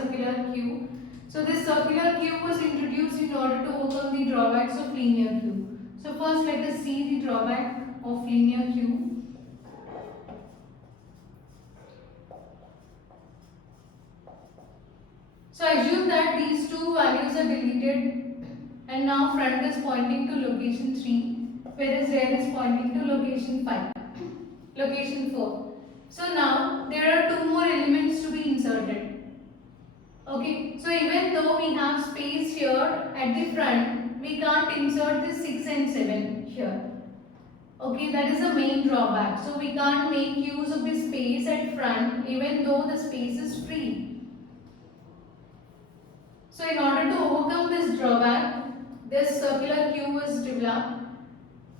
circular queue. So this circular queue was introduced in order to overcome the drawbacks of linear queue. So first let us see the drawback of linear queue. So assume that these two values are deleted and now front is pointing to location 3 whereas rear is pointing to location 5, location 4. So now there are two more elements to be inserted. Okay, so even though we have space here at the front, we can't insert this 6 and 7 here. Okay, that is the main drawback. So we can't make use of the space at front even though the space is free. So in order to overcome this drawback, this circular queue was developed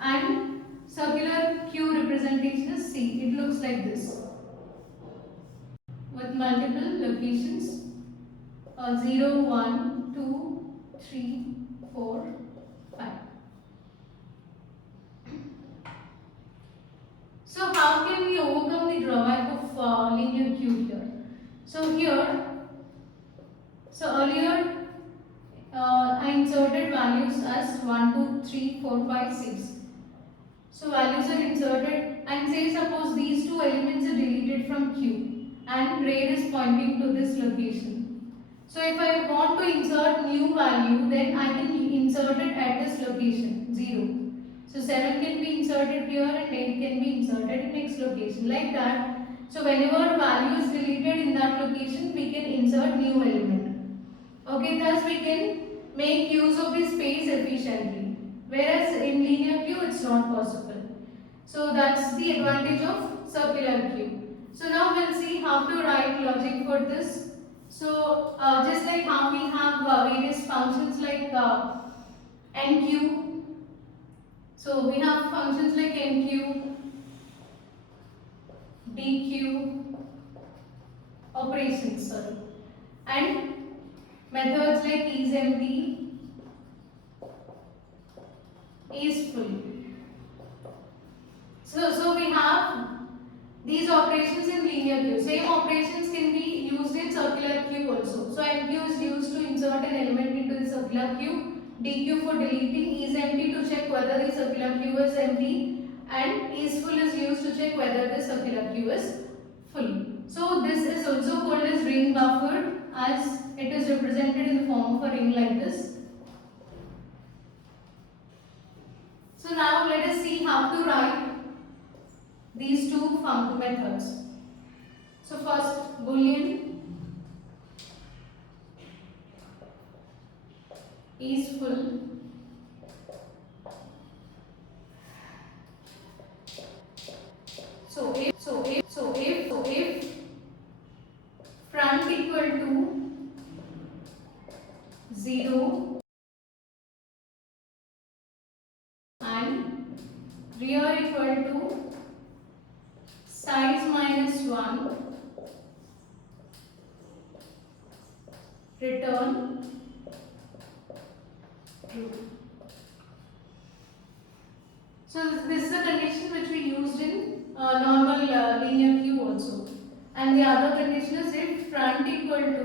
and circular queue representation is C. It looks like this with multiple locations 0, 1, 2, 3, 4, 5. So how can we overcome the drawback of linear queue here? So here, earlier I inserted values as 1, 2, 3, 4, 5, 6. So values are inserted and say suppose these two elements are deleted from Q and rear is pointing to this location. So if I want to insert new value, then I can insert it at this location 0. So 7 can be inserted here and 8 can be inserted in next location like that. So whenever value is deleted in that location, we can insert new element. Okay, thus we can make use of the space efficiently. Whereas in linear queue it's not possible. So that's the advantage of circular queue. So now we'll see how to write logic for this. So just like how we have various functions like Enqueue. So we have functions like Enqueue, DQ, operations, and methods like isEmpty, isFull. So we have these operations in linear queue. Same operations can be used in circular queue also. So Enqueue is used to insert an element into the circular queue. DQ for deleting, isEmpty to check whether the circular queue is empty, and isFull is used to check whether the circular queue is full. So this is also called as ring buffer, as it is represented in the form of a ring like this. So now let us see how to write these two methods. So first boolean isFull. So if front equal to 0 and rear equal to size minus 1, return true. So this is a condition which we used in normal linear queue also. And the other condition is if front equal to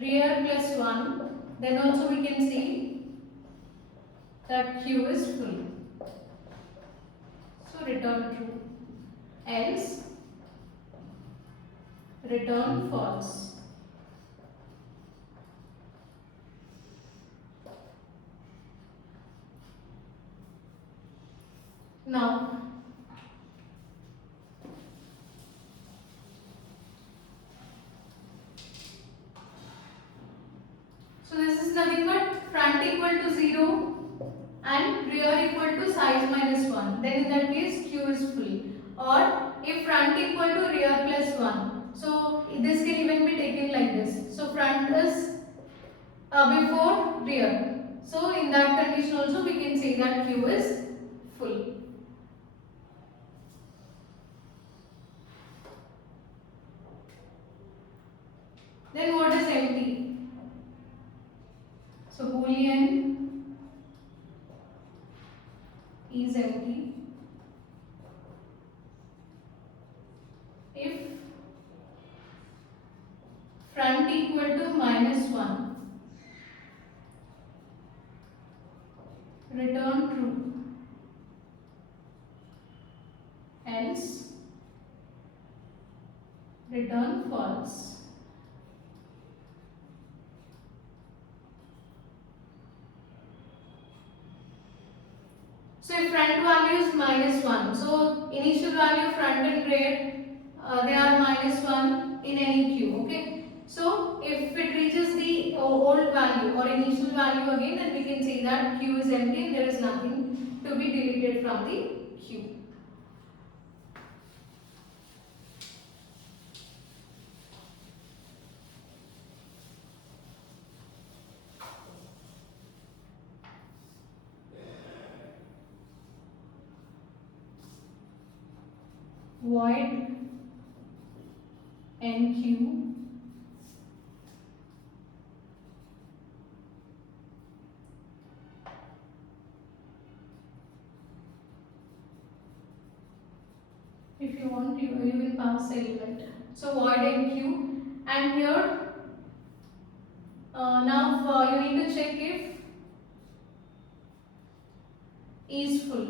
rear plus 1, then also we can see that queue is full. So return true. Else return false. Now so this is nothing but front equal to 0 and rear equal to size minus 1. Then in that case queue is full. Or if front equal to rear plus 1. So this can even be taken like this. So front is before rear. So in that condition also we can say that queue is full. Then what is empty? So boolean is empty if return true, else return false. So if front value is -1, so initial value front and rear they are -1 in any queue. Okay. So if it reaches the old value or initial value again, then we can say that queue is empty and there is nothing to be deleted from the queue. Void enqueue if you want you will pass element. So void enqueue, and here now you need to check if is full.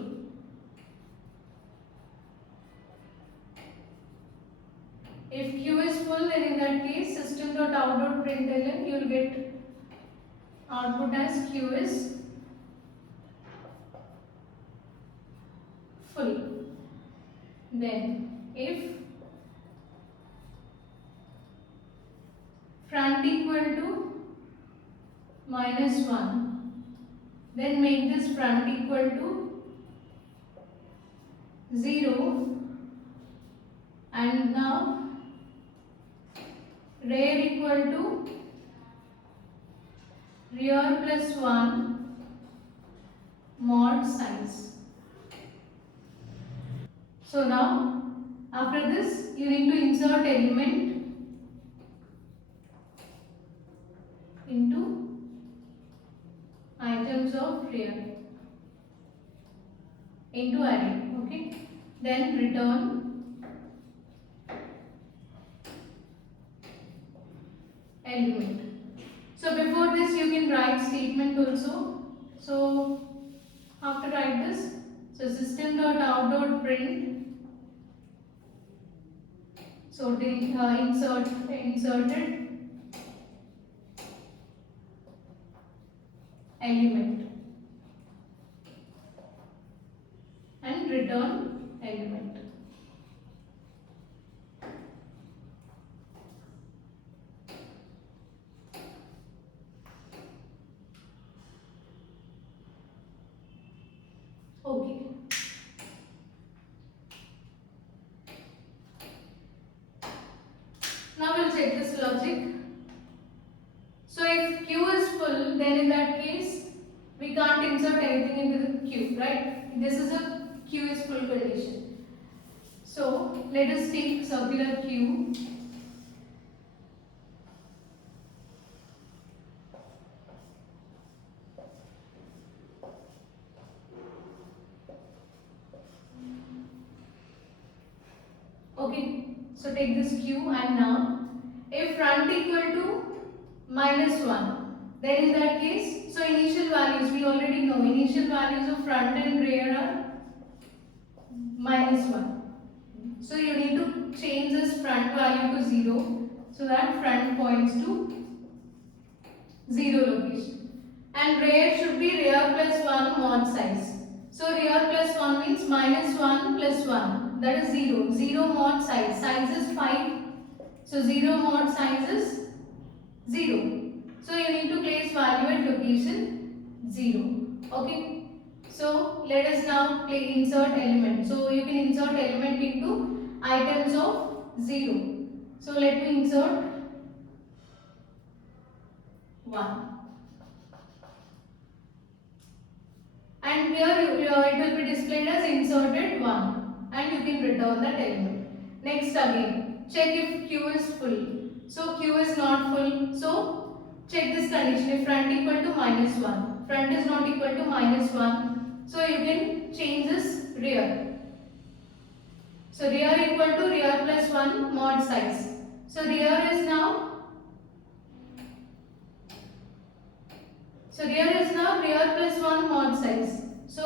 If queue is full, then in that case system.out.println you will get output as queue is full. Then if front equal to -1, then make this front equal to 0, and now rear equal to rear plus 1 mod size. So now after this you need to insert element into items of rear into array. Okay. Then return element. So before this you can write statement also. So how to write this? So system.out.print. So inserted element and return element. Okay. Now we'll check this logic. So if queue is full, then in that case we can't insert anything into the queue, right? This is a queue is full condition. So let us take circular queue. Okay, so take this queue, and now if front equal to -1, then in that case, so initial values we already know, initial values of front and rear are -1. So you need to change this front value to 0, so that front points to 0 location. And rear should be rear plus 1 mod size. So rear plus 1 means -1 plus 1, that is 0. 0 mod size. Size is 5. So 0 mod size is 0. So you need to place value at location 0. Okay. So let us now insert element. So you can insert element into items of 0. So let me insert 1. And here it will be displayed as inserted 1, and you can return that element. Next again, check if queue is full. So queue is not full. So check this condition, if front equal to -1. Front is not equal to -1. So you can change this rear. So rear equal to rear plus 1 mod size. So rear is now, So rear is now rear plus 1 mod size. So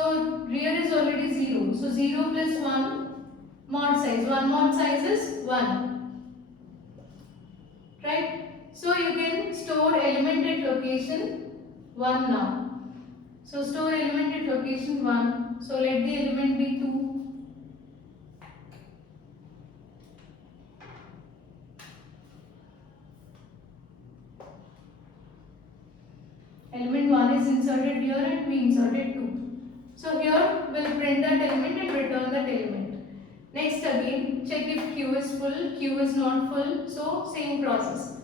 rear is already 0. So 0 plus 1 mod size. 1 mod size is 1. Right? So you can store element at location 1 now. So store element at location 1. So let the element be 2. Element 1 is inserted here and we inserted 2. So here we will print that element and return that element. Next again, check if Q is full, Q is not full. So same process.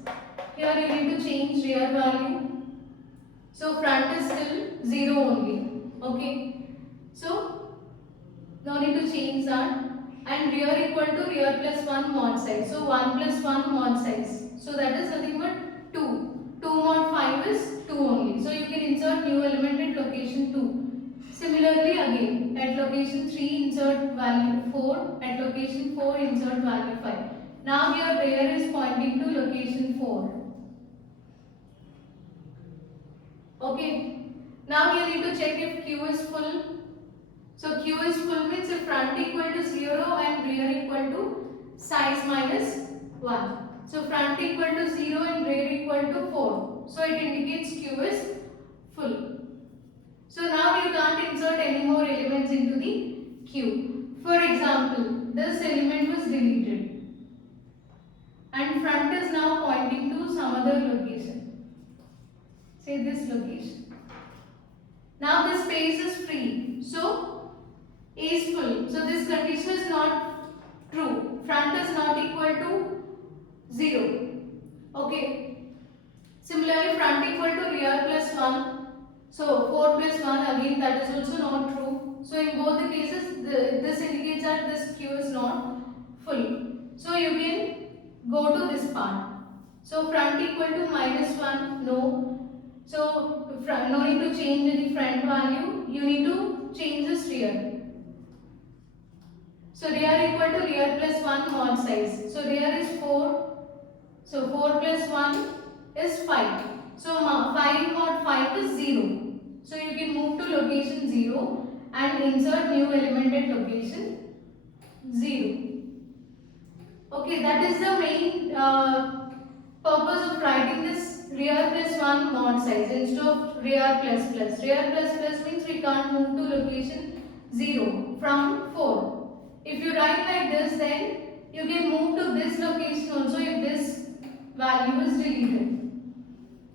Here you need to change rear value. So front is still 0 only. Okay. So no need to change that. And rear equal to rear plus 1 mod size. So 1 plus 1 mod size. So that is nothing but 2. 2 mod 5 is 2 only. So you can insert new element at location 2. Similarly again at location 3 insert value 4. At location 4 insert value 5. Now your rear is pointing to location 4. Okay. Now you need to check if Q is full. So Q is full means if front equal to 0 and rear equal to size minus 1. So front equal to 0 and rear equal to 4. So it indicates Q is full. So now you can't insert any more elements into the Q. For example, this element was deleted and front is now pointing to some other location. Say this location. Now this space is free. So A is full. So this condition is not true. Front is not equal to 0. Okay. Similarly, front equal to rear plus 1. So 4 plus 1 again that is also not true. So in both the cases this indicates that this Q is not full. So you can go to this part. So front equal to minus 1, no. So no need to change any front value. You need to change this rear. So rear equal to rear plus 1 mod size. So rear is 4. So 4 plus 1 is 5. So 5 mod 5 is 0. So you can move to location 0 and insert new element at location 0. Okay, that is the main purpose of writing this rear plus 1 mod size instead of rear plus plus. Rear plus plus means we can't move to location 0 from 4. If you write like this, then you can move to this location also if this value is deleted.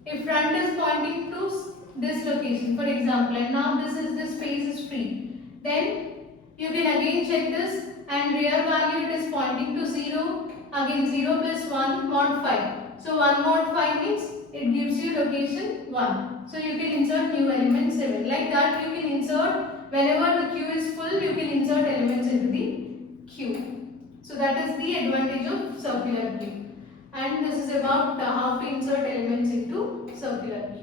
If front is pointing to this location, for example, and now this space is free, then you can again check this and rear value it is pointing to 0, again 0 plus 1 mod 5. So 1 mod 5 means it gives you location 1. So you can insert new element 7. Like that you can insert whenever the Q is full, you can insert elements into the Q. So that is the advantage of circular queue. And this is about how to insert elements into circular queue.